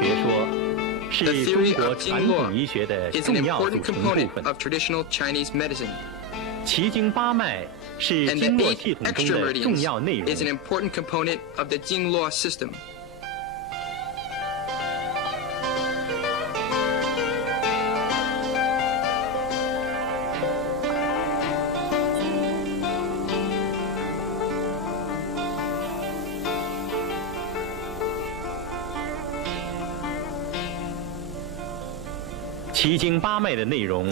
学说是 The 中 theory 国 of 传 Jing 统医学的 is 重 an 要组 important 成部 component 分。 of traditional Chinese medicine, 奇经八脉是 and the 经络 eight 系统中 extra 的重 meridians 要内容 is。an important component of the Jing law system. 奇经八脉的内容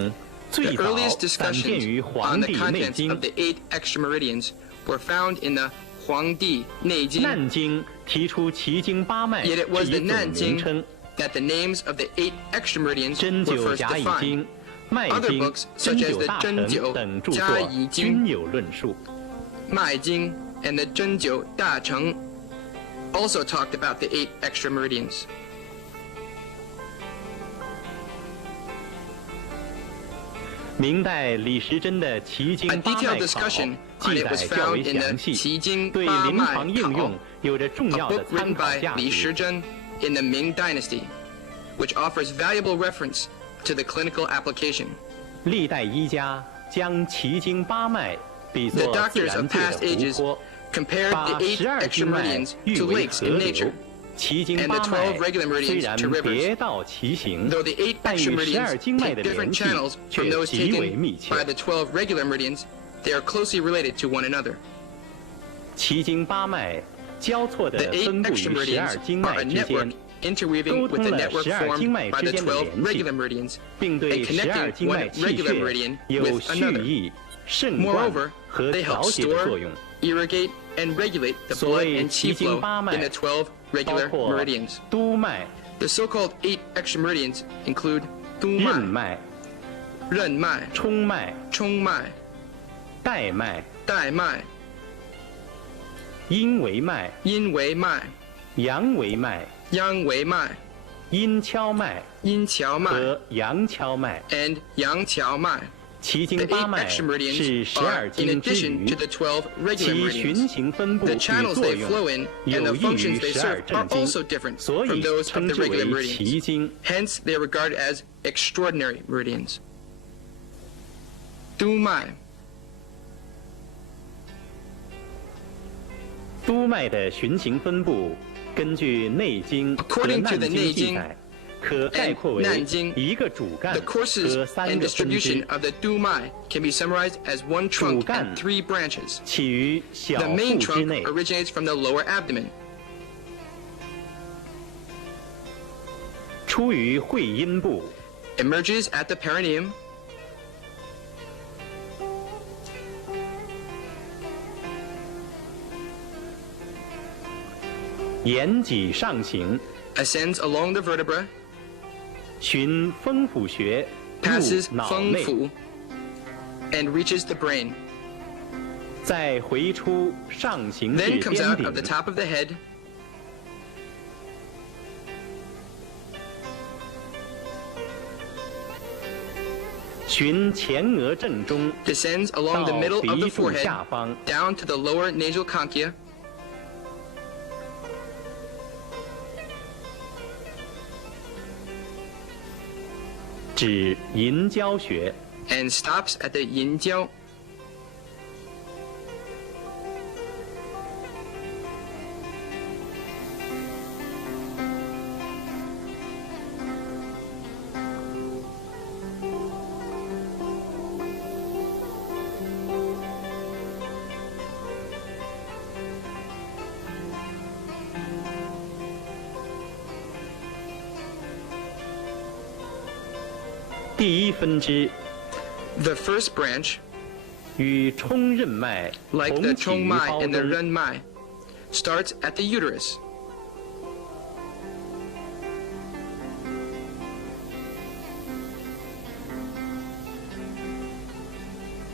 The 最早 earliest 散见于 discussions 《黄 on the 帝内 contents 经》 of the eight extra meridians were found in the Huangdi Neijing, 难经提出奇经八脉 yet 这 it was 一 the 总名 Nanjing 称， that the names of the eight extra meridians 针 were 灸 first 甲乙 defined. 经、脉 Other 经、 books, 针 such as 灸 the 大成 Zhenjiu 等著甲作乙经均有论述。 Mai Jing and the Zhenjiu Da Cheng also talked about the eight extra meridians. 明代李时珍的《奇经 A 八 detailed 脉考》 discussion on 记 it 载 was 较 found 为 in the 详细， Qijing 对 Ba 临 Mai 床应 Kao, 用有着重 a 要的 book 参 written 考 by 价 Li 值。 Shizhen in the Ming Dynasty, which offers valuable reference to the clinical application. 历代医家将奇经八脉比 The 作自 doctors 然 of 界 past 的湖 ages 泊， compared 把 the eight 12 extra 经脉 meridians 誉 to 为 lakes 河 in 流 nature.。奇经 and the 八脉 12 regular meridians 虽然 to rivers. 别道其形， Though the eight 但 extra 与12 meridians 经脉的 take different 联系 channels 却 from those 极为 taken 密切。 by the 12 regular meridians, they are closely related to one another. 奇经八脉交错 The 地 eight 分布于 extra 12 meridians 经 are 脉 a 之 network 间， interweaving with the 沟通了 network 12 经 formed 脉 by 之 the 间的 12联系， regular meridians, 并对 and 12 connecting 经脉 one 气 regular 血 meridian 有 with 蓄 another. 益、肾灌 Moreover, 和 they 调 help 节的作 store, 用。 irrigate, and regulate the 所 blood 谓 and 奇 qi 经 flow 八 in 脉 the 12包 regular 括 meridians. 督脉、 The so-called eight extra meridians include 任 Du 脉、 Ren Mai, 冲脉、 Chong Mai, 带脉、 Dai Mai, 阴维脉、 Yin Wei Mai, 阳维脉、 Yang Wei Mai, 阴跷脉 Yin Qiao Mai, 和阳跷脉。 and Yang Qiao Mai. 奇经 The 八 eight 脉 extra 是 meridians 12 are, in 经之 addition 余 to，the 12 regular 其循 meridians. 行分布 The 与 channels 作 they 用 flow in 有 and the 益于 functions they 12 serve are 正经， also different 所 from 以 those of 称 the 之 regular 为奇 meridians. 经。 Hence, they are regarded as extraordinary meridians. Du Mai. 督脉的循行分布，根据《内经》和《 According to 难 the 经》记 Neijing 载，可概括为 Nanjing, 一个主干 The courses 和3 and 个分 distribution 支， of the Du Mai can be summarized as one trunk 主干 and 3 branches. 起于小 The 腹 main 之 trunk 内， originates from the lower abdomen, 出于会阴部， emerges at the perineum, 沿脊上行， ascends along the vertebra, 循风府穴 passes 入脑 Feng 内， Fu, and reaches the brain. 再回出上行至 Then comes 巅 out of the 顶， top of the head, 循前额正中 descends along 到 the middle of the 鼻部 forehead, 下方， down to the lower nasal conchia, 指银交穴。 and stops at the yin jiao.第一分支 The first branch, 与冲任脉 like the 同起 Chong 于 Mai 胞 and the 中， Ren Mai, starts at the uterus.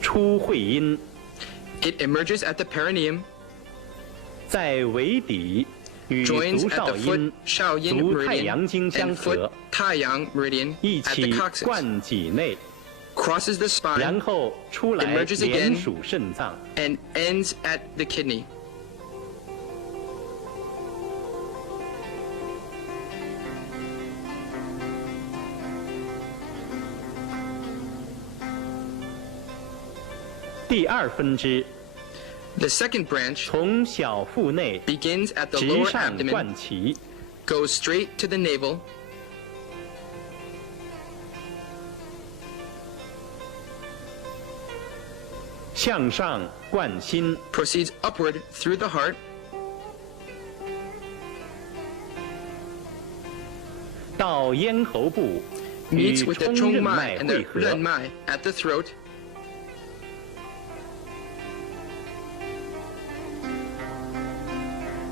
出会阴， It emerges at the perineum, 在尾底与 joins 足 at 少 the foot 阴、 Shaoyin 足太 meridian 阳经相 and foot 合， Taiyang meridian 一 at 起 the coccyx, 灌脊内， crosses the 然 spine 后出来 emerges 连 again 属肾脏。 and ends at the kidney. 第二分支 The second branch 从小腹内 begins at the 直 lower 上 abdomen, 贯齐， goes straight to the navel, 向上贯心， proceeds upward through the heart, 到咽喉部与 meets with the 冲 Chong 任 Mai 脉 and 汇 the 合， Ren Mai at the throat,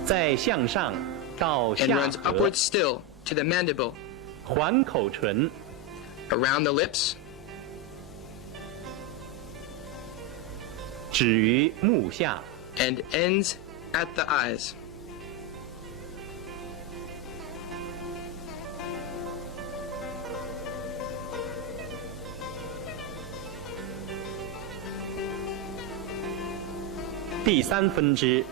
再向上到 and 下 runs 颌 upward， still to the mandible, 环口唇， around the lips, 止于目下， and ends at the eyes. 第三分支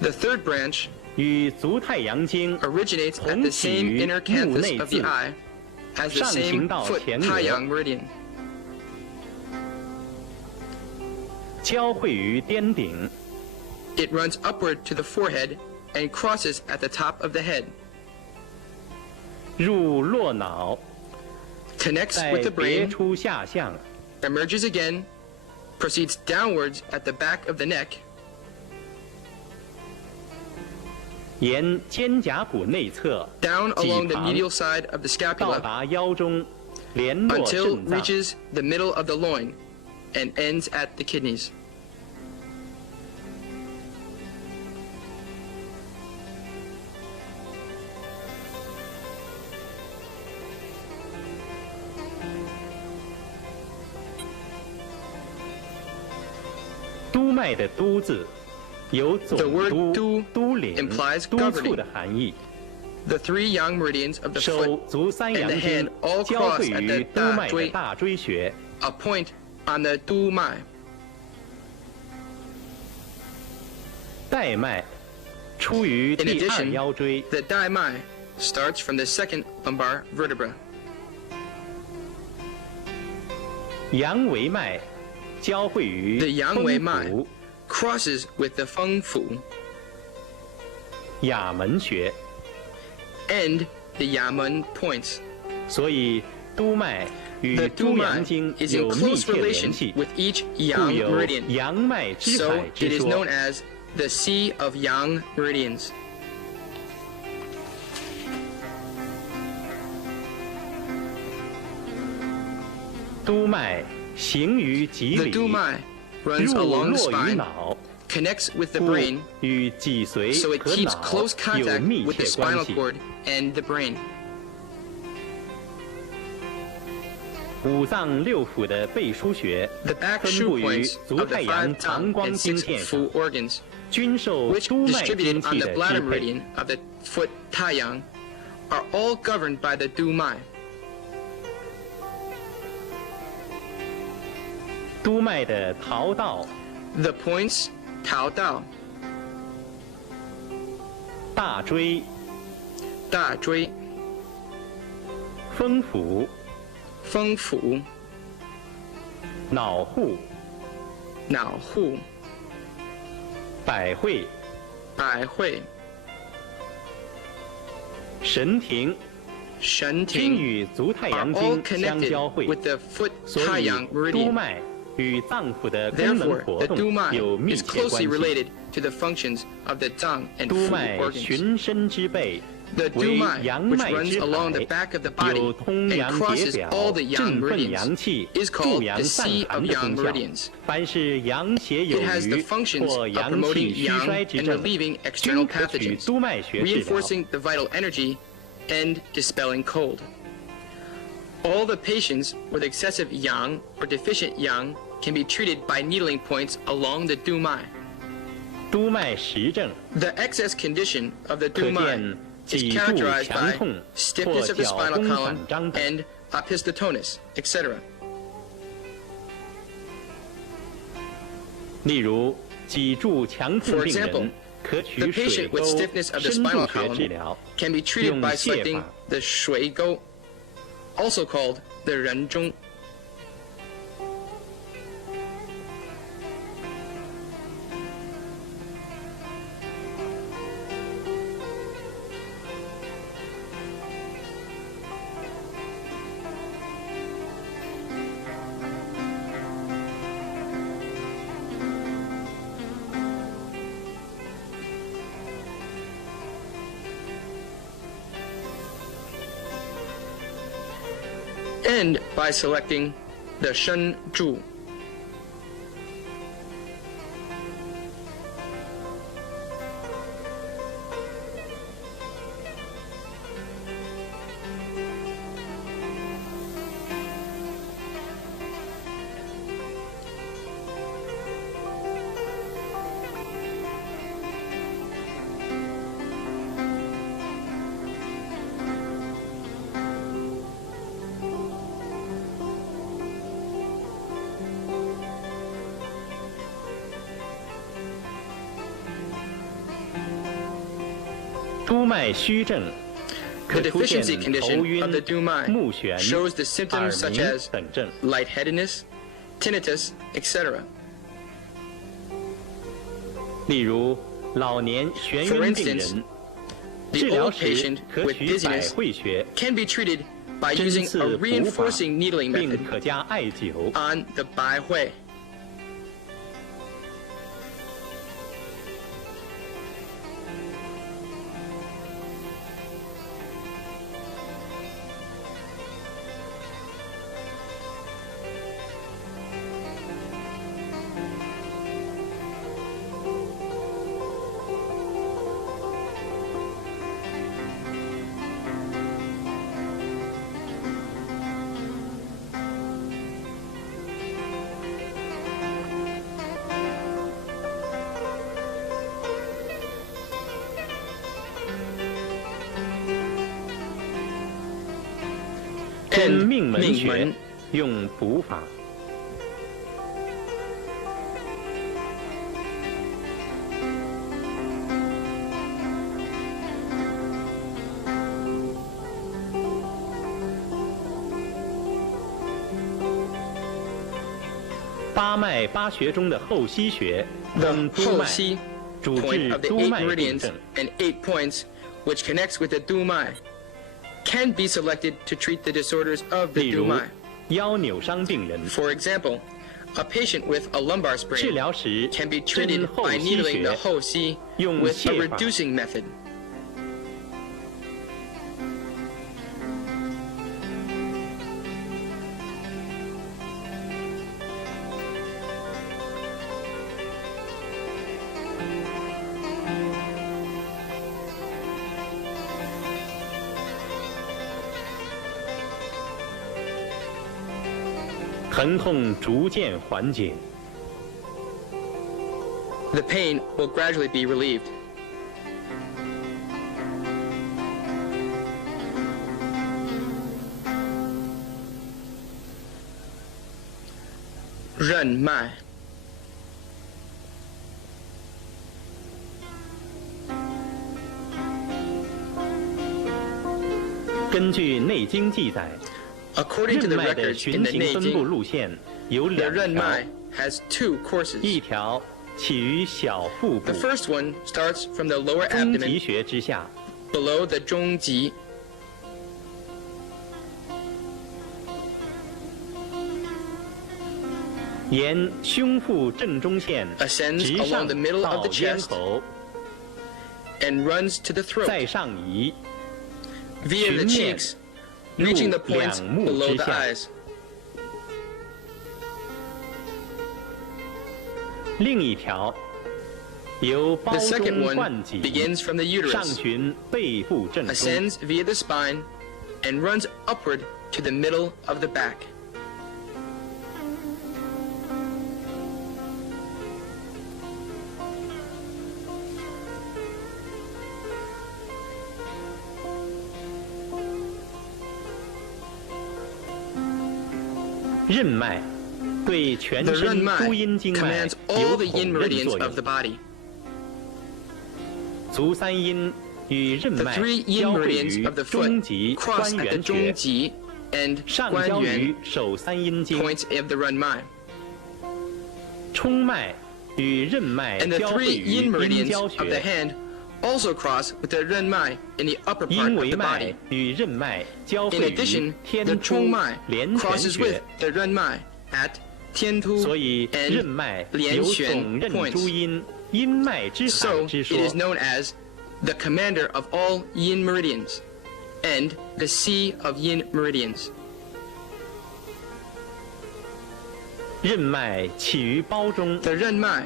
The third branch 与足太阳经 originates at 同 the 起 same 于 inner 目 canthus 内 of the 眦， eye as the 上行 same 到 foot 前额， Taiyang meridian, 交汇于颠顶， it runs upward to the forehead and crosses at the top of the head, 入络脑， connects 再 with the 别 brain, 出下象， emerges again, proceeds downwards at the back of the neck, 沿肩胛骨内侧 down 脊 along the 旁 medial side of the 到 scapula 达腰中，联络 until 肾脏， reaches the middle of the loin and ends at the kidneys. 督脉的督字，有 The 总 word 督、 "督" 督领、 implies 督促 governing. 的含义。 The three yang meridians of the 手 foot 足三 and 阳 the 经 hand all 交 cross 汇 at 于 the 督脉的 da 大椎穴， a point on the du mai. 带脉出于 In 第二 addition, 腰椎， the dai mai starts from the second lumbar vertebra. 阳维脉交汇于 The yang 风 wei mai 府、 crosses with the feng fu 哑门穴， and the yamen points. 所以督脉与 The 诸 du 阳 mai 经 is in 有密 close 切联 relation 系， with each 故 yang 有 meridian. 阳脉之 So 海 it 之 is 说 known。as the Sea of Yang Meridians. 督脉行于脊 The 里， du mai runs 入 along the 络于 spine, 脑， connects with the 故 brain, 与脊髓 so it 和 keeps 脑 close 有 contact 密 with the 切关 spinal 系。 cord and the brain. 五脏六腑的背腧穴 The back 分 shoe 布于 points 足 of 太 the 阳 five 膀 tongue 胱 and 经 six 线上， fu organs, 均受 which 督脉 distributed 经 on 气 the 的 bladder 支配。 meridian of the foot taiyang, are all governed by the du mai. 督脉的洮道、 The points tao dao, 大椎、 da zhui, 风府、 feng fu, 脑户、 nao hu, 百会、 bai hui, 神庭， shen 均 ting, 与足太 are 阳 all 经相 connected 交汇， with the foot 所以 taiyang 督 meridian. 脉与脏腑的功能 Therefore, 活 the du 动 mai 有密 is 切关 closely 系。 related to the functions of the zang and 督 fu 脉 organs. 循身之背， The du 为 mai, 阳 which 脉 runs 之 along the 海， back of the body 有通 and 阳解 crosses 表 all the、yang 振奋阳 meridians, 气、 is 助 called 阳 the 散 Sea 寒 of 的 Yang 功效。 Meridians. 凡是阳邪有 It has the 余 functions 或 of 阳 promoting 气虚衰 yang 之 and 症， relieving 均 external 可取 pathogens, 督脉穴治疗。 reinforcing the vital energy and dispelling cold. All the patients with excessive yang or deficient yang can be treated by needling points along the du mai. 督脉实症 The excess condition of the 可 du mai 见 is 脊柱 characterized 强 by 痛 或 stiffness of the 脚 spinal 弓 column 反张等。 and opisthotonus, etc. 例如，脊柱强 For 痛病 example, 人可 the 取水 patient 沟 with stiffness of the 深 spinal 度穴治 column 疗。 can be treated 用 by 泻 selecting 法 the shui go, also called the ren zhong. end by selecting the Shen Zhu.督脉虚症 The 可出现 deficiency 头 condition 晕 of the、Dumai 目眩、 shows the 耳 symptoms such 鸣 as 等症。 lightheadedness, tinnitus, etc. 例如，老年眩 For 晕病 instance, 人， the 治疗 old 时 patient 可 with 取百 dizziness 会穴， can be treated by 针 using 刺 a 补法， reinforcing needling 并 method 可加艾灸。 on the Bai Hui. 针 and 命门 命 穴 门 用补法。八脉八穴中的后溪穴 The 分督脉， Hoxi 主 point 治 of the 督 eight 脉病 meridians 症。 and 8 points, which connects with the Dumai, can be selected to treat the disorders of the 例如 Dumai. 腰扭伤病人， For example, a patient with a lumbar 治 sprain 疗时 can be 针 treated 后 by 溪 needling the 穴， Hoxi 用 with a 泻法。 reducing method. 疼痛逐渐缓解。 The pain will gradually be relieved. 任脉 根据《内经》记载， According to 任 the 脉的 records in 循 the 行分布 Neijing, 路线有 the 两 Ren 条， Mai has 2 courses. 一条起于小腹部 The first one starts from the lower 中极 abdomen 穴之下， below the Zhongji, 沿胸腹正中线 ascends 直上 along the middle 到 of the 咽 chest 喉， and runs to the throat 再上移， via the 循面 cheeks, reaching the 入 points 两目 below 之 the 下。 eyes. 另一条由包 The second 中 one 贯脊 begins from the 上 uterus, 循背部正中， ascends via the spine, and runs upward to the middle of the back. 任脉对全 The 身 Ren 诸阴 Mai 经脉 commands 有 all the 统 yin 任 meridians 作 of the 用。 body. 足三阴与任 The 脉 3 yin 交汇 meridians 于 of the 中 foot 极 cross 关 at the 元穴， Zhongji and 上交于 Guanyuan 手三阴经， points of the Ren Mai. 冲脉与任脉 And the 交汇 3 yin 于阴 meridians 交 of the 穴， hand also cross with the Ren Mai in the upper part 阴 of 维 the 脉 body. 与任脉交 In 汇于 addition, 天 the 突 Chong Mai 连泉 crosses with 穴， the Ren Mai at Tiantu 所以任 and 脉连有泉总任诸 points. 阴、阴脉之海 So 之 it 说 is。known as the commander of all yin meridians and the sea of yin meridians. 任脉起于胞中， The renmai,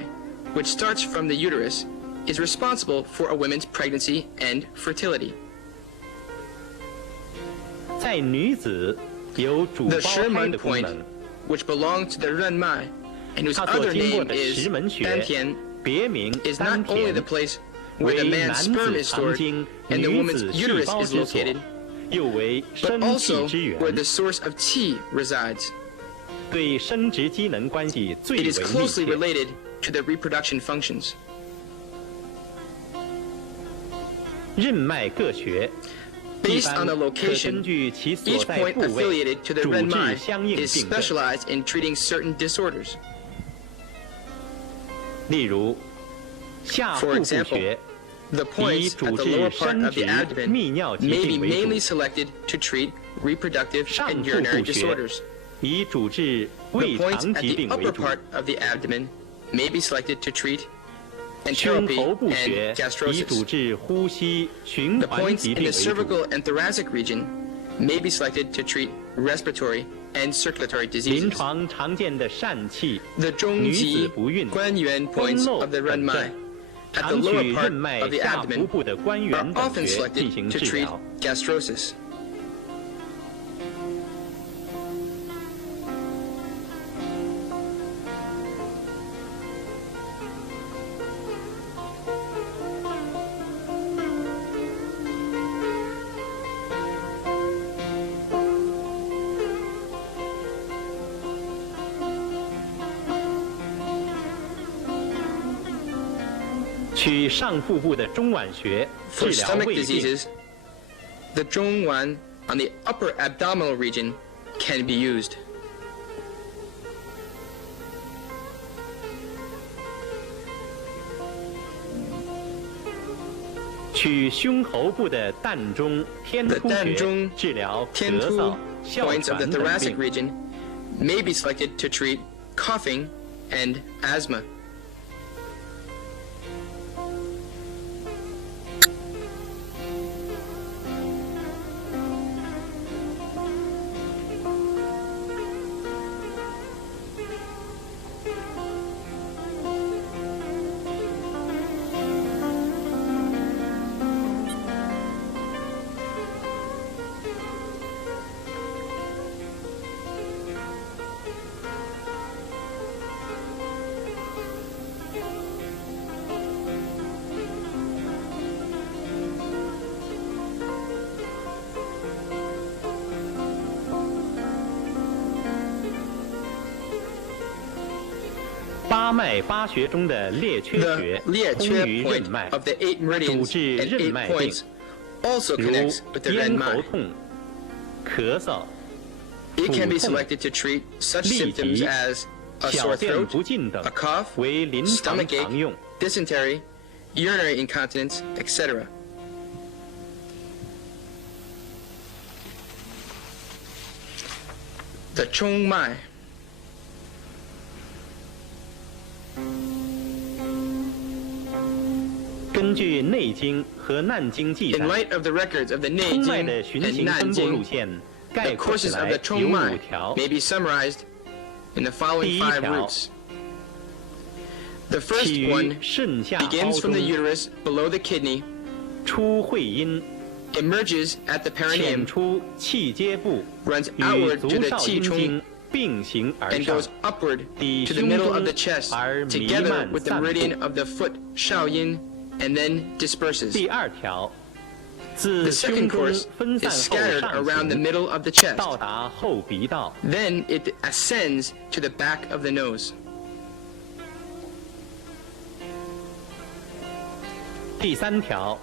which starts from the uterus, is responsible for a woman's pregnancy and fertility. 在女子有主胞 The 胎 Sherman 的功 point, 能。 which belongs to the renmai, and whose 它所 other 经过 name 的 is 石门穴， dantian, 别名 is 丹 not only 田 the，place where 为 the 男 man's sperm 子 is 藏 stored 经、 and the 女 woman's 子细 uterus 胞 is 之所， located, 又为 but 生气 also 之源， where the source of qi resides. 对生殖机能关系最 It 为 is 密 closely 切。 related to the reproduction functions. 任脉各穴，一 Based 般 on the 可 location, 根据其所 each 在 point 部位 affiliated to the 主治 renmai 相应 is 病症。 specialized in treating certain disorders. 例如，下腹 For 部 example, 穴 The 以 points 主 at the 治 lower part 生 of the 殖、 abdomen 泌尿疾 may be 病为 mainly 主； selected to treat reproductive 上 and 腹 urinary 部穴 disorders. 以主治 The 胃 points 肠 at 疾 the 病为 upper 主； part of the abdomen may be selected to treat 胸 enteropy 喉部 and 穴以主 gastrosis. 治呼吸、循 The 环 points 疾 in 病 the 为主。 cervical and thoracic region may be selected to treat respiratory and circulatory 临 diseases. 床常见的疝气、 The 女子 zhongji 不孕、 guanyuan 崩 points 漏 of the 等 renmai 症， at the 常取 lower 任 part 脉 of the 下腹 abdomen 部的关 are 元等 often 穴进 selected 行 to 治 treat 疗。 gastrosis. 取上腹部的中脘穴治 For 疗 stomach 胃病。 diseases, the zhongwan on the upper abdominal region can be used. 取胸喉部的膻中、天 The 突穴 danzhong 治疗咳 Tiantu 嗽、哮 points of the 喘等 thoracic 病。 region may be selected to treat coughing and asthma. 八脉八穴中的列缺 The 穴 lieh 通 chue 于任 point 脉， of the 8 主 meridians 治 and 任 8脉病， points also 如 connects with the 咽喉 renmai. 痛、咳嗽、 It can be 腹痛、 selected to treat such 痢 symptoms 疾、 as a 小 sore 便 throat, 不尽等 a cough, 为临床 stomach 常用。 ache, dysentery, urinary incontinence, etc. The zhongmai. 根据《内经》和《难经》记 In 载， light of the records of the 通脉 Neijing 的循 and 行分布路 Nanjing, 线 the 概括起 courses of 来 the 有zhongmai 5条。 may be summarized in the following 第一 5 条 routes. The 起 first 于 one 肾下凹 begins from 中 the，uterus below the kidney, 出会阴， emerges at the 潜 perineum, 出气阶部， runs 与 outward 足 to the 少 qi 阴 chong, 经并行而 and 上 goes，upward 抵 to the 胸 middle 中 of the chest, 而弥 together 漫 with the 散布。 meridian of the foot, shaoyin, and then disperses. 第二条，自 The 胸 second 中 course 分 is 散后 scattered 上 around the 行， middle of the chest. 到达后鼻道。 Then it ascends to the back of the nose. 第三条，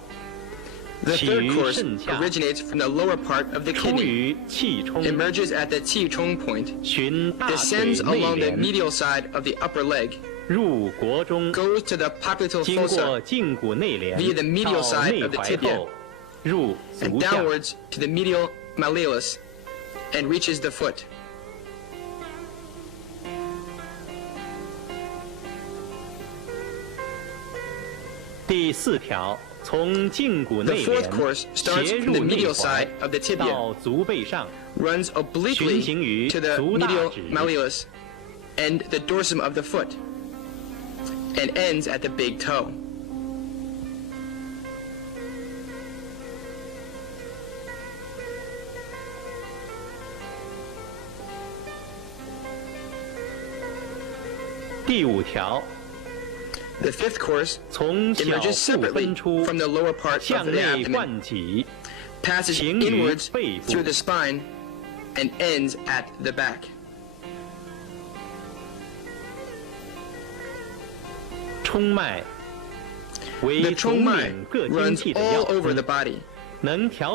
The 起 third 于 course 肾下， originates from the lower part of the 出 kidney, 于气冲， emerges at the qi chong point, 循大腿 descends 内 along the 帘， medial side of the upper leg, 入国中， goes to the popliteal 经过 fossa, 胫骨内帘 via the medial 到 side 内 of the 踝 tibia 后，入 and 足下。 downwards to the medial malleolus, and reaches the foot. 第四条，从胫骨 The 内 fourth 帘 course starts 斜 from 入 the 内 medial 踝 side of the tibia, 到足背上， runs 循 obliquely 行于 to the 足大 medial 趾， malleolus, and the dorsum of the foot, and ends at the big toe. The fifth course emerges separately from the lower part of the abdomen, passes inwards through the spine, and ends at the back. The Chongmai runs all over the body,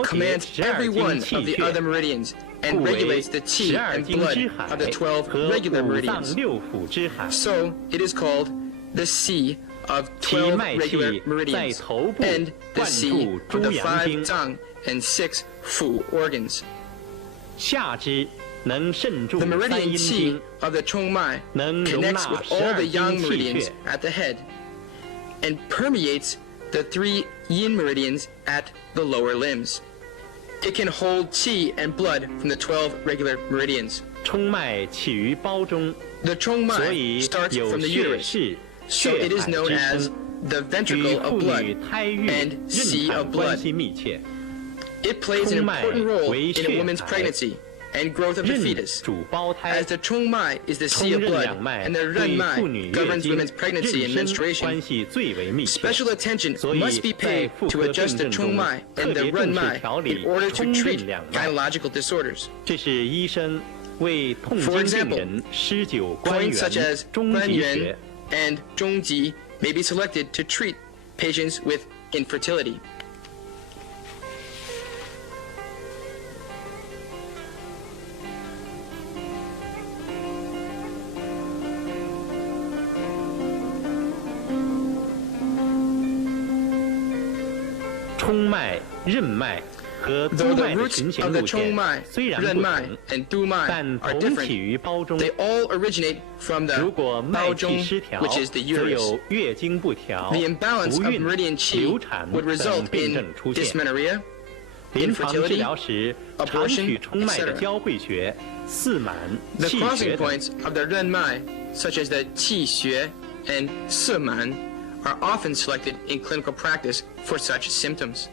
commands every one of the other meridians, and regulates the qi and blood of the 12 regular meridians. So it is called the Qi of 12 regular meridians and the Qi of the 5 zang and 6 fu organs. The meridian qi of the Chongmai connects with all the yang meridians at the head and permeates the 3 yin meridians at the lower limbs. It can hold qi and blood from the 12 regular meridians. The Chongmai starts from the uterus, so it is known as the ventricle of blood and sea of blood. It plays an important role in a woman's pregnancy and growth of the fetus, as the Chongmai is the sea of blood and the Renmai governs women's pregnancy and menstruation. Special attention must be paid to adjust the Chongmai and the Renmai in order to treat gynecological disorders. For example, points such as Guanyuan and Zhongji may be selected to treat patients with infertility. Though the roots of the Chongmai, Renmai, and Dumai are different, they all originate from the Baozhong, which is the uterus. The imbalance of meridian qi would result in dysmenorrhea, infertility, abortion, etc. The crossing points of the Renmai, such as the Qi Xue and Siman, are often selected in clinical practice for such symptoms.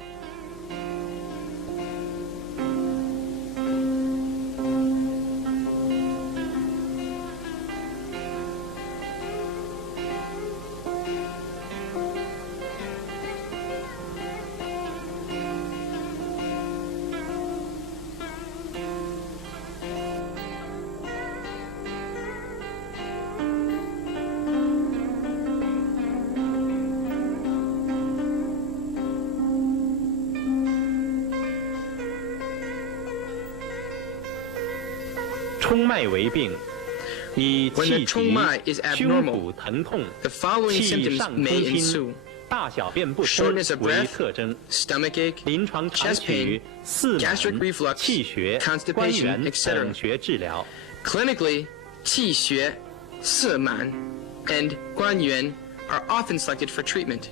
When the Chongmai is abnormal, the following symptoms may ensue: shortness of breath, stomach ache, chest pain, gastric reflux, constipation, etc. Clinically, Qi Xue, Siman, and Guanyuan are often selected for treatment.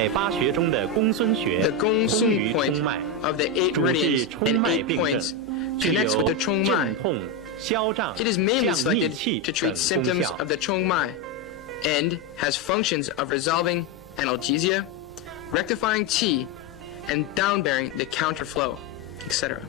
The Gongsun point of the 8 meridians and 8 points connects with the Chongmai. It is mainly selected to treat symptoms of the Chongmai and has functions of resolving analgesia, rectifying qi, and downbearing the counterflow, etc.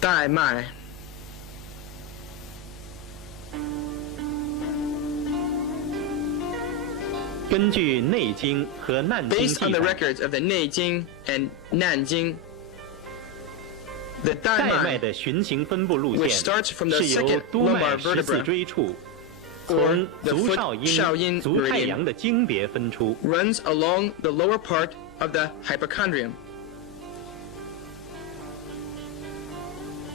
Dai Mai. 根据《内经》和《难经》 Based on 记 the 载， records of the 内经 and 南经, the 带脉 daimai, 的循行分布路 which 线 starts from the 是由 second 督脉 lumbar 十字 vertebra 椎处， or 从 the 足 foot 少阴、 shaoyin 足太 meridian 阳的经别分出， runs along the lower part of the hypochondrium,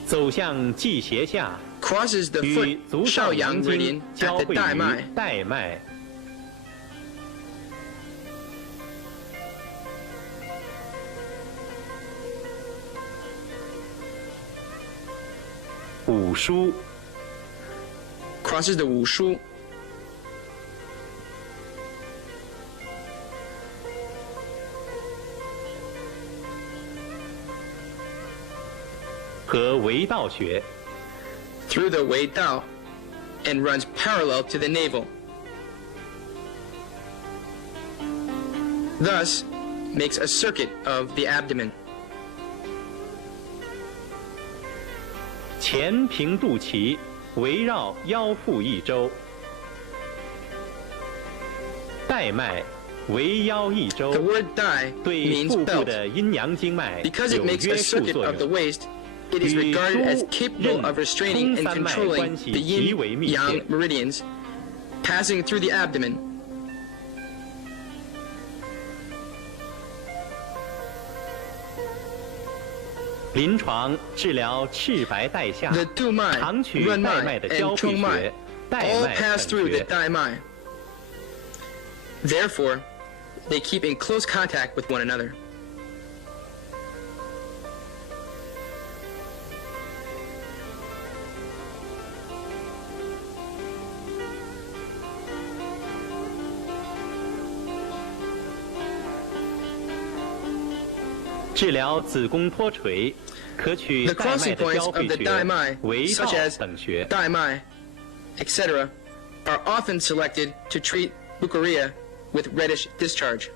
走向际斜下， crosses the 与 foot 足少 shaoyang 阳 meridian 经交 at the 汇于 daimai. 带脉。五腧 crosses the 五腧 和维道穴， through the Wei Dao and runs parallel to the navel. Thus, makes a circuit of the abdomen. 前平肚脐，围绕腰腹一周。带脉围腰一周 The，word dai 对 means 腹部 belt. 的阴阳经脉 Because 有 it makes 约 a 束 circuit 作 of the 用， waist, it is 与 regarded as 督 capable 任 of restraining 冲 and 三脉 controlling 关系 the 极为密 yin-yang 切。 meridians, passing through the abdomen. 临床治疗赤白带下 The dumai, 长曲带脉 renmai, 的交 and 汇 chongmai 穴、带 all 脉 pass 等 through the 穴。 daimai. Therefore, they keep in close contact with one another. 治疗子宫脱垂，可取 The 带脉 crossing 的 points 交 of 汇 the 穴、 daimai, 围道 such as 等穴。 daimai, etc., are often selected to treat leukorrhea with reddish discharge.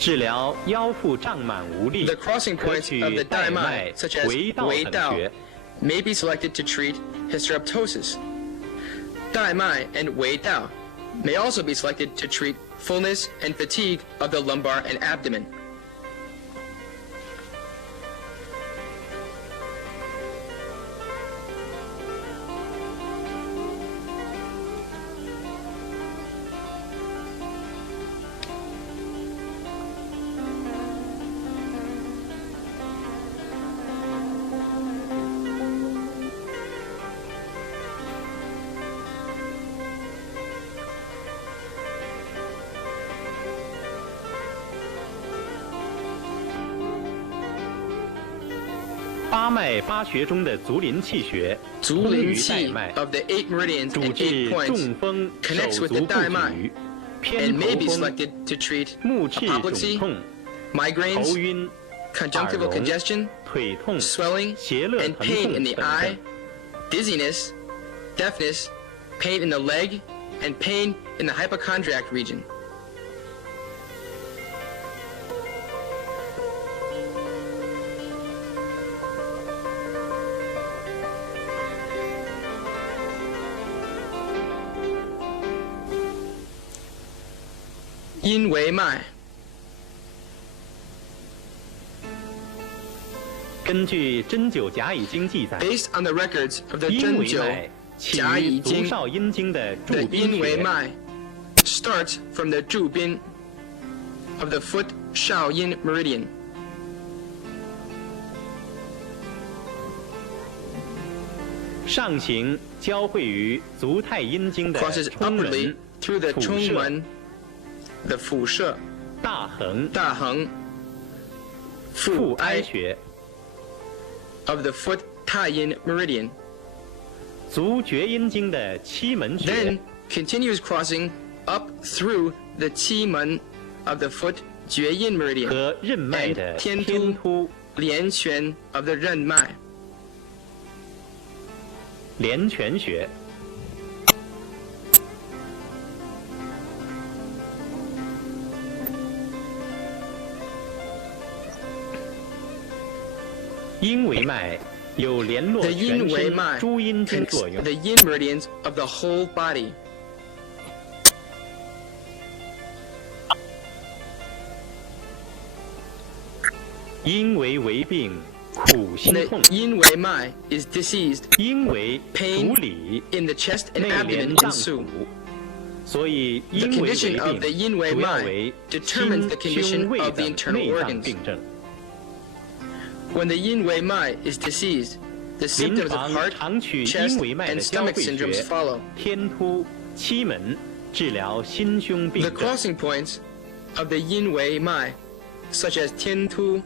治疗腰腹胀满无力 The，crossing 可 points 取 of the 带 daimai, 脉 such as 围道 Wei 等 Dao, 穴。 may be selected to treat hysteroptosis. Daimai and Wei Dao may also be selected to treat fullness and fatigue of the lumbar and abdomen. 八脉八穴中的足临气穴，足通于带临气脉， of the 8 meridians 主 and 治 8 points 中风、 connects 手 with 足 the 不 daimai 举、偏 and may 头 be 风、 selected to treat 目赤肿 apoplexy, 痛、 migraines, 头晕、 conjunctival 耳聋 congestion, 腿痛、 swelling, 斜勒 and 疼 pain 痛 in the 等 eye, 等。 dizziness, deafness, pain in the leg, and pain in the hypochondriac region. 阴维脉 根据《针灸甲乙经》记载， based on the records of the 阴维 Zhenjiu, 脉起甲于乙经足少阴经的 the 柱宾阴维穴，脉 starts from the 柱宾 of the foot Shaoyin meridian. 上行交汇于足太阴经的 crosses 冲 upwardly 门、 through the 腹射 Chongmen, the 腹射、大横、大横、腹腹哀哀穴、 of the foot Taiyin meridian. 足厥阴经的七门穴 Then continues crossing up through the Qi Men of the foot Jueyin meridian 和任脉的 and 天天突突、连泉 of the Ren Mai. 连泉穴。阴维脉有联络 The 全 yin 身 wei 诸阴 mai 之 connects 作用。 the yin meridians of the whole body. 阴为为病，苦心 The 痛。 yin wei mai is diseased. 阴为 Pain 主理， in the chest and 内 abdomen 连脏 ensue. 腑。所以 The 阴为为 condition of the 病 yin wei 主要 mai 为 determines 心 the condition 胸胃 of the 等 internal 内脏 organs. 病症。 When the yin wei mai is diseased, the 临 symptoms of 床 heart, 常取 chest, 阴维脉 and 的交 stomach 汇 syndromes 穴 follow. 天突、期门，治疗心胸病 The 症。 crossing points of the yin wei mai, such as tiantu,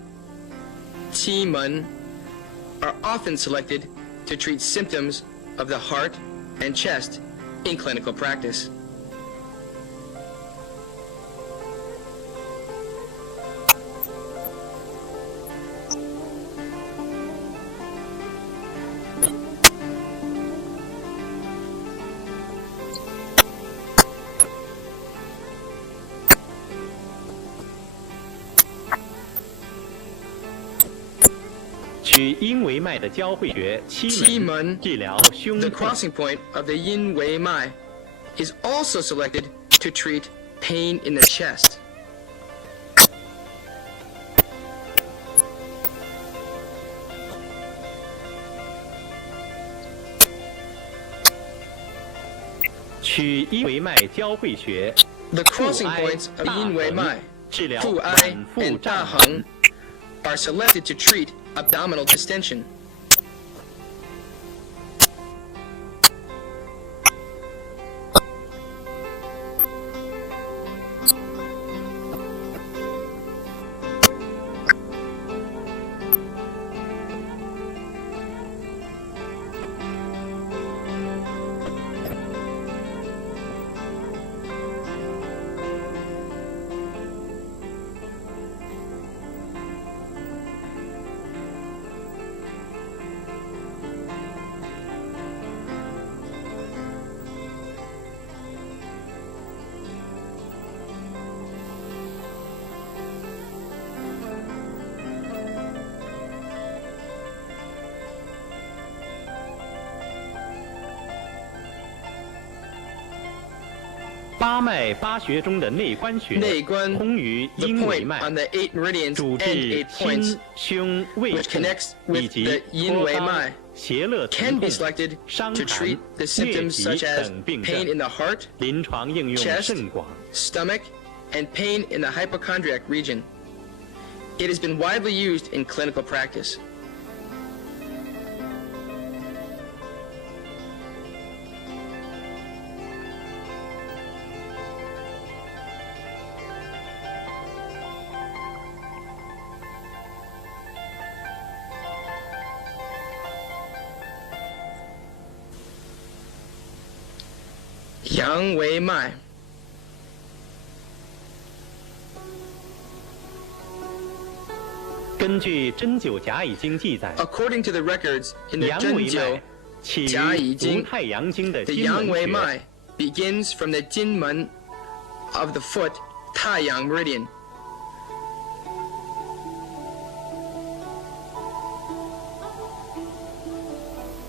qi-men, are often selected to treat symptoms of the heart and chest in clinical practice. 取阴维脉的交汇穴期期门门，治疗胸 The 痛。 crossing point of the yin wei mai is also selected to treat pain in the chest. 取阴维脉交汇穴 The 腹 crossing 哀 points of 大 yin wei 横 mai, 治疗 fu ai 脘腹 and 胀 da 横 heng, are selected to treat abdominal distension. 八脉八穴中的内关穴，内关通于 The 阴维 point 脉， on the 8 meridians 主 and 治 8 points 心、胸、胃 which 痛 connects 以 with 及 the yin 脱 wei 肛 mai、胁肋 can 疼 be 痛、 selected 伤 to 寒 treat、the 疟 symptoms 疾 such as 等病 pain 症， in the heart, 临床应用 chest 甚广。 stomach, and pain in the hypochondriac region. It has been widely used in clinical practice. 阳维脉。根据《针灸甲乙经》记载， According to the records in the 阳维 Zhenjiu, 脉起甲乙于经足太阳经的 the 金 yang 门 wei 穴， mai begins from the Jinmen of the foot, Taiyang Meridian.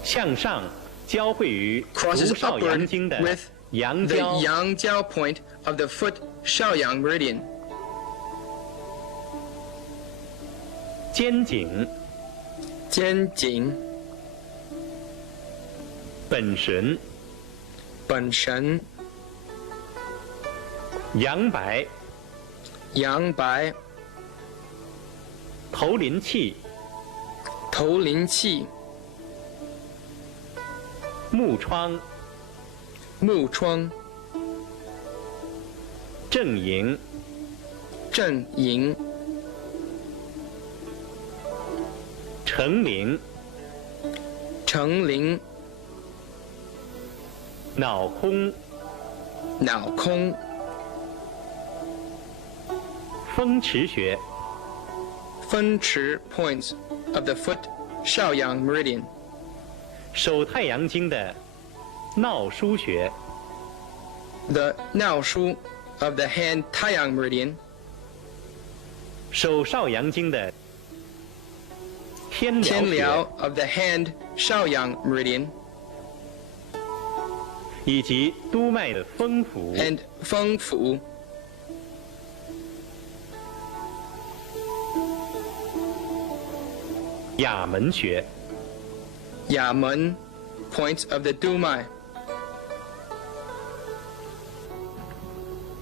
向上交汇于 Crosses 足少阳 upward 经的 with 阳 the 交， Yangjiao point of the foot, Shaoyang Meridian. 肩颈、肩颈、本神、本神、阳白、阳白、头临气、头临气、目窗、目窗、正营、正营、成陵、成陵、脑空、脑空、风池穴、分池 points of the foot, Shaoyang Meridian. 手太阳经的闹腧穴、 The Nao Shu of the hand, Taiyang Meridian. 手少阳经的天疗 of the hand 少阳 meridian, 以及督脉的风府 and 风府。亚门穴，亚门 points of the 督脉。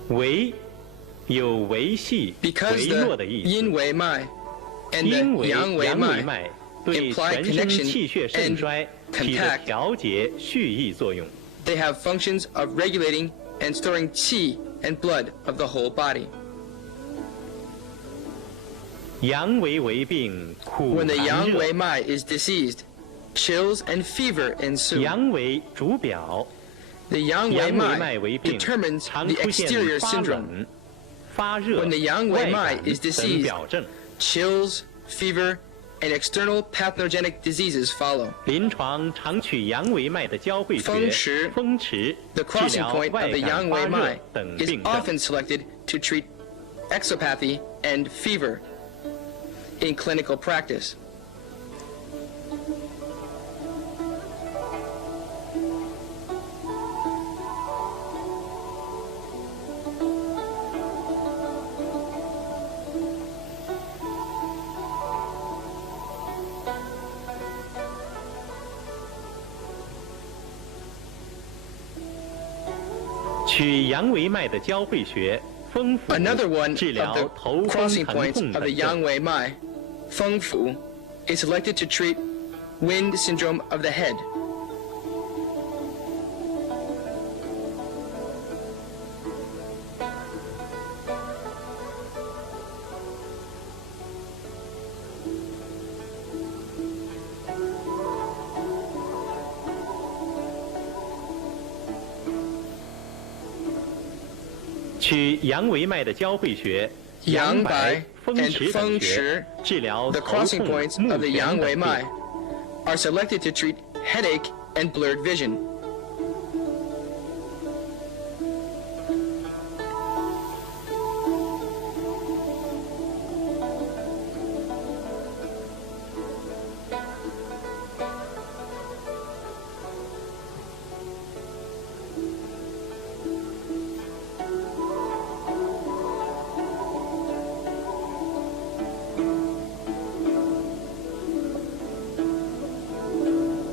维有维系、Because 维络的 the 意思。阴维脉 and 阴 the 为阳维阳维脉脉对 imply 全身 connection 气血肾 and 衰起着 contact. 调节、蓄益作用。 They have functions of regulating and storing qi and blood of the whole body. 阳维为病，苦 When the 寒 yang 热 wei。mai is diseased, chills and fever ensue. 阳为主表， The yang wei 阳维脉 mai 为病， determines 常 the 出现 exterior 发 syndrome. 冷、发热、 When the yang 外 wei 感 mai is 等 diseased, 表症。 chills, fever, and external pathogenic diseases follow. 临床常取阳维脉的交汇穴、风池 The 治 crossing 疗 point 外 of the 感 yang 发 wei 热 mai 等 is 病症。 often selected to treat exopathy and fever in clinical practice. 取阳维脉的交汇穴、风府 Another one 治 of 疗 the 头风 crossing 疼 points 痛 of the 等 yang 症。 wei mai, feng fu, is selected to treat wind syndrome of the head. 取阳维脉的交汇穴、阳白白、风 and 池等风穴池，治疗 The 头 crossing 痛、 points 目 of the 眩 yang 等 wei 病。 mai are selected to treat headache and blurred vision.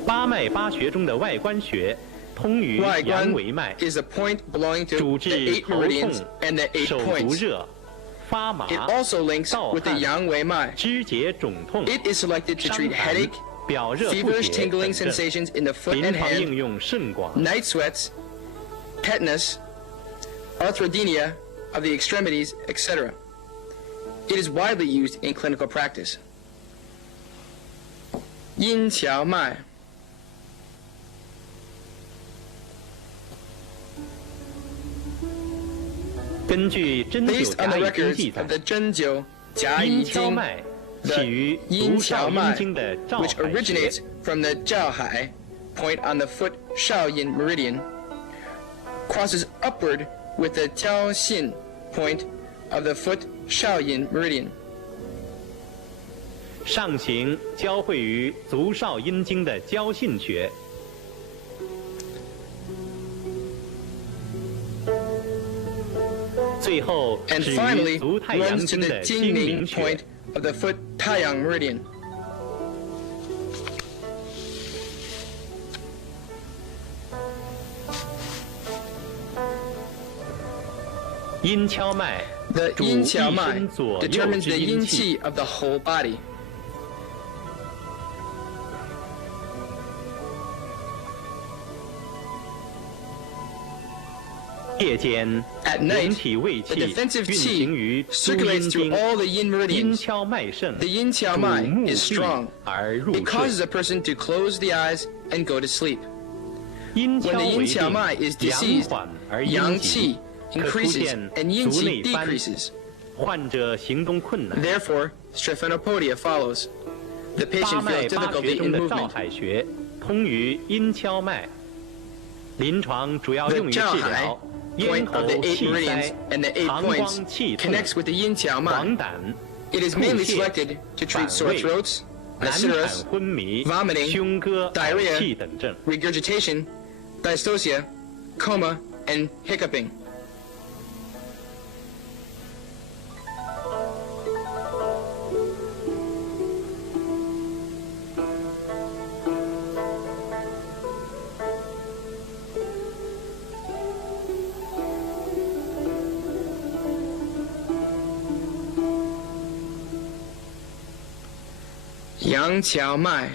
八脉八穴中的外关穴，通于外关阳维脉， is a point belonging to 主 the 治 eight 头 meridians 痛、 and the 8手足 points. 热、发麻、 It also links 盗 with the 汗、 yang wei mai. 肢节肿痛、 It is selected to 伤 treat 寒 headache, 表热不 feverish 解 tingling 等症。 sensations in the foot 临 and 床应 hand, 用甚广。 night sweats, tetanus, arthrodenia of the extremities, etc. It is widely used in clinical practice. 阴荞脉 根据针灸 Based on 甲 the 乙经 records 记载 of，the 针灸甲乙阴荞经脉起 the 于阴足少阴荞脉经的照 which 海 originates 穴， from the 照海 point on the foot Shaoyin meridian, crosses upward with the 交信 point of the foot Shaoyin meridian. 上行交汇于足少阴经的交信穴，最后 And 止于 finally 足太阳 runs to 经 the 的睛明 Jingming 穴 point。of the foot Taiyang meridian. 阴跷脉 The 主 yin 一 qiao 身 mai 左右 determines 之 the 阴 yin 气。 qi of the whole body. 夜间 At 人 night, 体胃 the 气 defensive 运行于 qi 足阴 circulates 经 through，all the yin 阴 meridians. 跷脉盛， The yin 主 qiao mai 目 is 闭 strong. 而入 It causes 睡。 a person to close the eyes and go to sleep. 阴 When 跷 the 为 yin qiao mai 病， is 阳 diseased, 缓而 yang 阴急 qi，可出 increases 现 and yin 足 qi 内翻， decreases. 患者行动困难。 Therefore, strephanopodia follows. The 八 patient 脉 feels 八 difficulty 穴中 in 的照 movement. 海穴，通于阴跷脉，临床主要 The 用于治 zhao 疗 hai 咽 point 喉 of the 8气 meridians 塞、 and the 8膀 points 胱气痛、 connects with the yin qiao 黄 mai. 疸、 It is 吐 mainly 泻、 selected to treat 反 sore 胃、 throats, 难产、昏迷、胸割、嗳气等症。regurgitation, dystocia, coma, and hiccuping. Yang Qiao Mai.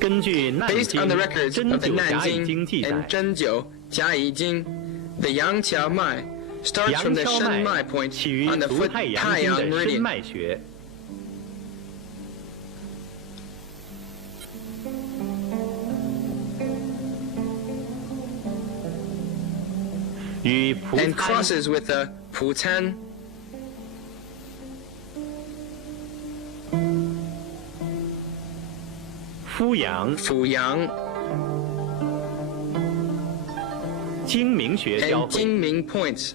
Based on the records of the Nanjing and Zhenjiu Jiayi Jing, the Yang Qiao Mai starts from the Shen Mai point on the foot Taiyang Meridian. 与 and crosses with the Putan, 阜阳、阜阳 精明穴交 and 汇， Jingming points.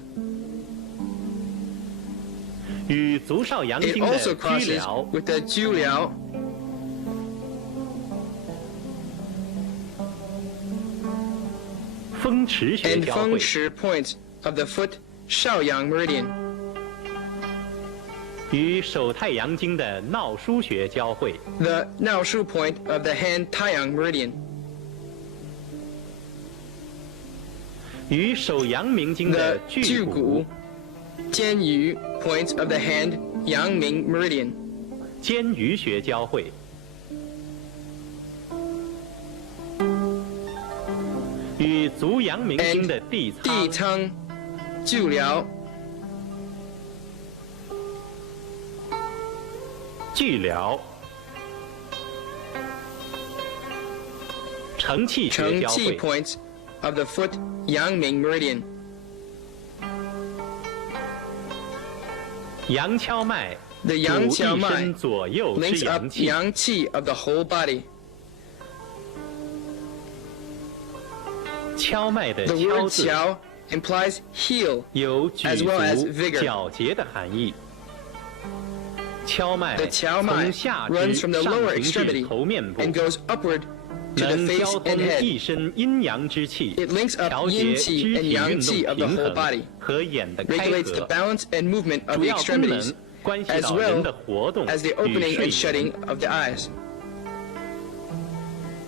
与足少阳 It 经的 also 居 crosses 疗、 with the Juliao 风池穴 and 交汇， Fengshi points of the foot Shaoyang Meridian. 与手太阳经的闹腧穴交汇， The Naoshu point of the hand Taiyang Meridian. 与手阳明经 The 的巨骨、 Jianyu points of the hand Yangming Meridian. 肩俞穴交汇，与足阳明经的地地仓、仓 Juliao 巨髎、承气穴 Cheng 交 Qi 汇， points of the foot Yangming Meridian. 阳跷脉 The 主 Yang 一 Qiao 身 Mai 左右之 links up 阳气， yang qi of the whole body. 跷脉的 The 跷 word 字 qiao implies heel. 有举 as well as 足、 vigor. 皎洁的含义。跷脉 The qiao 从 mai 下 runs 肢 from the 上 lower 行至 extremity 头面部， and goes upward to the 能 face 交 and 通 head. 一身阴阳之气， It links up 调节 yin 肢 qi 体 and 运 yang 动 qi of the 平 whole 衡 body. 和眼的开 Regulates the 合， balance and movement of 主 the 要功能 extremities, 关系 as 到人 well 的活动 as the 与 opening 睡 and shutting 眠。 of the eyes.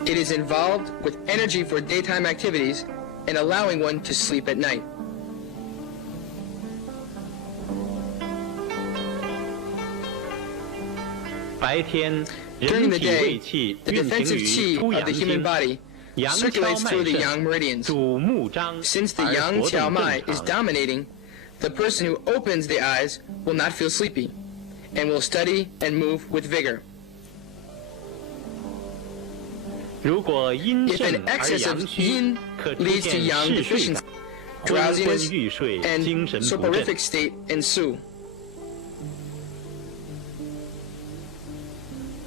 It is involved with energy for daytime activities and allowing one to sleep at night. 白天， During 人 the 体胃 day, 气 the 运行 defensive 于 qi 出 of 阳 the human 经， body 阳跷 circulates 脉 through the 盛 yang meridians. 主目张 Since the 而 yang 活 qiao 动 mai 正 is 常。 dominating, the person who opens the eyes will not feel sleepy and will study and move with vigor. 如果阴 If 盛 an 而 excess 阳 of 虚 yin， 可出 leads to 现 yang 嗜睡 deficiency, 感、昏昏 drowsiness, 欲睡、 and 精神不振。 soporific state ensue.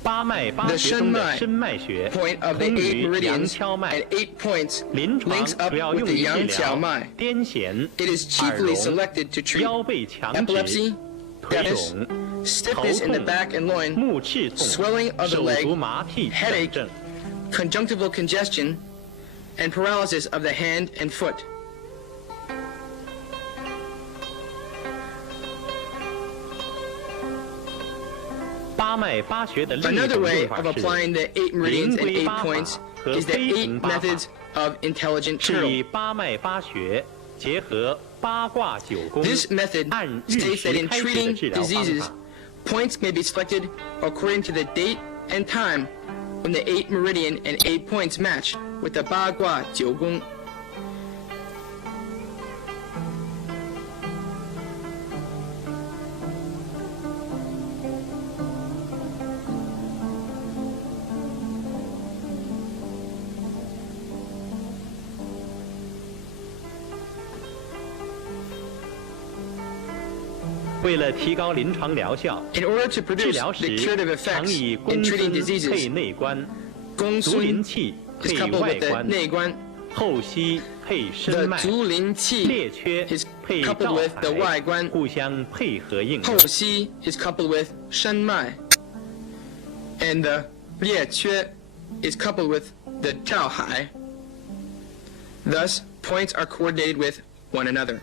八脉八 The 穴 Shen 中的 Mai 申脉穴 point of the 通 eight 于阳 meridians 跷脉 and，eight points 临床 links up 主要 with 用 the 于治 yang 疗 qiao mai. 癫痫、 It is 耳 chiefly 聋、 selected to treat 腰背强直、 epilepsy, 腿 deafness, 肿、头 stiffness in the 痛、 back and loin, 目赤痛、 swelling of the 手 leg, 足麻痹等 headache, 症。 conjunctival congestion, and paralysis of the hand and foot. 八脉八穴的另一 Another 种 way 用法 of 是 applying the eight meridians and 灵龟 eight 八法 points 和 is the 飞 eight 行八法 methods of intelligent 是 turtle. 以八脉八穴结合八卦九宫， This method 按日 states 时 that in 开始的 treating 治疗方 diseases, 法。 points may be selected according to the date and time when the eight meridian and eight points match with the Ba Gua Jiu Gong. 为了提高临床疗效， In order to 治 produce 疗 the 时 curative 常 effects 以 in 公 treating 孙配 diseases, 内关， Gong 足临 Sun 气 is 配 coupled 外 with the 关， Nei Guan, 后溪配深 The 脉， 足灵气 列缺 is 配 coupled 照 with the 外海，观。互相配合应用。后溪 is coupled with 深脉 and the 列缺 is coupled with the 照海. Thus, points are coordinated with one another.